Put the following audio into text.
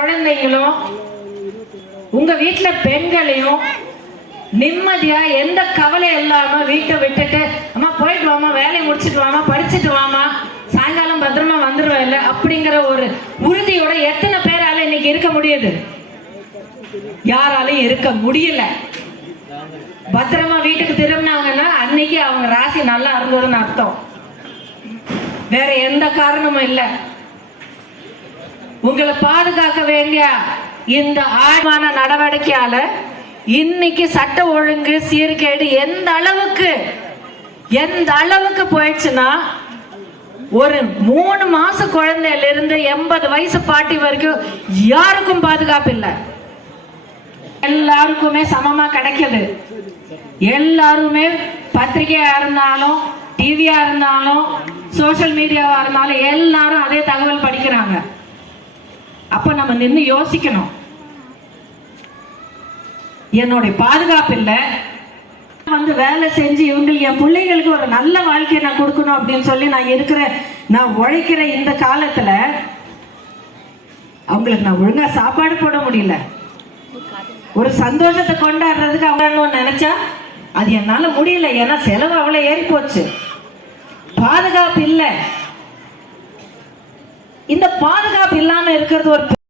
குழந்தைகளும் உங்க வீட்டுல பெண்களையும் நிம்மதியா எந்த கவலை இல்லாம வீட்டை விட்டுட்டு அம்மா போயிட்டு வாமா வேலையை முடிச்சிட்டு வாமா படிச்சுட்டு வாமா சாயங்காலம் பத்திரமா வந்துடுவேன் இல்ல அப்படிங்கிற ஒரு உறுதியோட எத்தனை பேரால இன்னைக்கு இருக்க முடியுது? யாராலையும் இருக்க முடியல. பத்திரமா வீட்டுக்கு திரும்பினாங்கன்னா அன்னைக்கு அவங்க ராசி நல்லா இருந்ததுன்னு அர்த்தம். வேற எந்த காரணமும் இல்லை. உங்களை பாதுகாக்க வேண்டிய இந்த ஆழ்வான நடவடிக்கையால இன்னைக்கு சட்ட ஒழுங்கு சீர்கேடு எந்த அளவுக்கு எந்த அளவுக்கு போயிடுச்சுன்னா ஒரு மூணு மாச குழந்தையில இருந்து எண்பது வயசு பாட்டி வரைக்கும் யாருக்கும் பாதுகாப்பு இல்லை. எல்லாருக்குமே சமமா கிடைக்குது. எல்லாருமே பத்திரிகையா இருந்தாலும் டிவியா இருந்தாலும் சோஷியல் மீடியாவா இருந்தாலும் எல்லாரும் அதே தகவல் படிக்கிறாங்க. அப்ப நம்ம நின்று யோசிக்கணும். என்னுடைய பாதுகாப்பு இல்லை. வந்து வேலை செஞ்சு இவங்களுக்கு என் பிள்ளைங்களுக்கு ஒரு நல்ல வாழ்க்கையை நான் கொடுக்கணும் அப்படின்னு சொல்லி நான் இருக்கிற நான் உழைக்கிற இந்த காலத்துல அவங்களுக்கு நான் ஒழுங்கா சாப்பாடு போட முடியல. ஒரு சந்தோஷத்தை கொண்டாடுறதுக்கு அவங்க நினைச்சா அது என்னால முடியல. ஏன்னா செலவு அவ்வளவு ஏறி போச்சு பாதுகாப்பு இல்லை. இந்த பாதுகாப்பு இல்லாமல் இருக்கிறது ஒரு